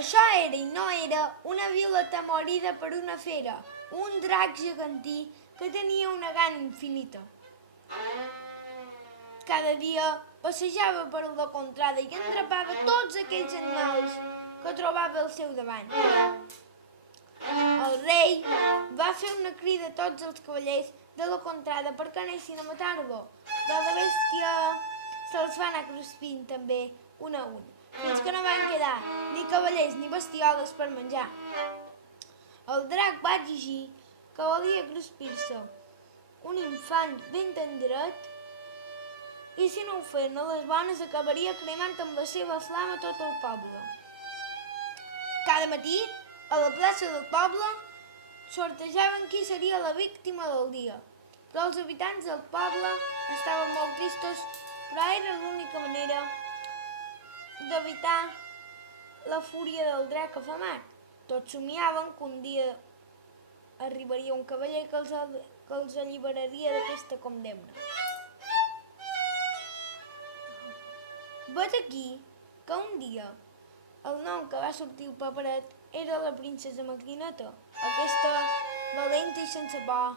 Això era i no era una vila atemorida per una fera, un drac gegantí que tenia una gana infinita. Cada dia passejava per la contrada i endrapava tots aquells animals que trobava al seu davant. El rei va fer una crida a tots els cavallers de la contrada perquè anessin a matar-lo, però la bèstia se'ls va anar cruspint també un a un, fins que no van quedar ni cavallers ni bestioles per menjar. El drac va exigir que volia cruspir-se un infant ben tendret i si no ho feien a les bones acabaria cremant amb la seva flama tot el poble. Cada matí, a la plaça del poble, sortejaven qui seria la víctima del dia, però els habitants del poble estaven molt tristos, però era l'única manera d'evitar la fúria del drac afamat. Tots somiaven que un dia arribaria un cavaller que els alliberaria d'aquesta condemna. Vet aquí que un dia el nom que va sortir al paperet era la princesa Maquineta. Aquesta, valenta i sense por,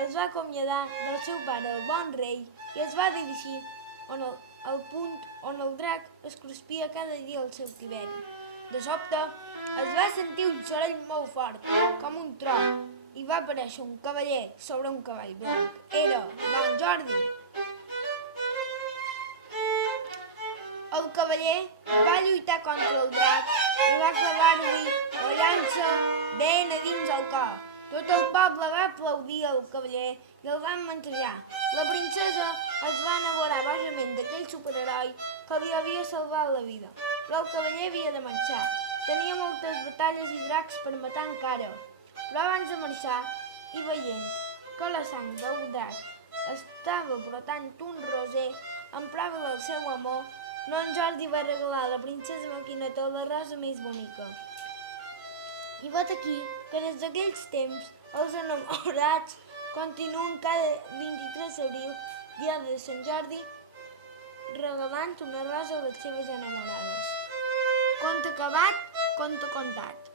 es va acomiadar del seu pare, el bon rei, i es va dirigir al punt on el drac es cruspia cada dia al seu tiberi. De sobte, es va sentir un soroll molt fort, com un tro, i va aparèixer un cavaller sobre un cavall blanc. Era don Jordi. El cavaller va lluitar contra el drac i va clavar-li la llança ben a dins el cor. Tot el poble va aplaudir el cavaller i el van mentejar. La princesa es va enamorar bojament d'aquell superheroi que li havia salvat la vida, però el cavaller havia de marxar. Tenia moltes batalles i dracs per matar encara, però abans de marxar i veient que la sang del drac estava brotant un roser en prova del seu amor, don Jordi va regalar a la princesa Maquineta la rosa més bonica. I vet aquí que des d'aquells temps els enamorats continuen cada 23 d'abril, dia de Sant Jordi, regalant una rosa a les seves enamorades. Conte acabat, conte contat.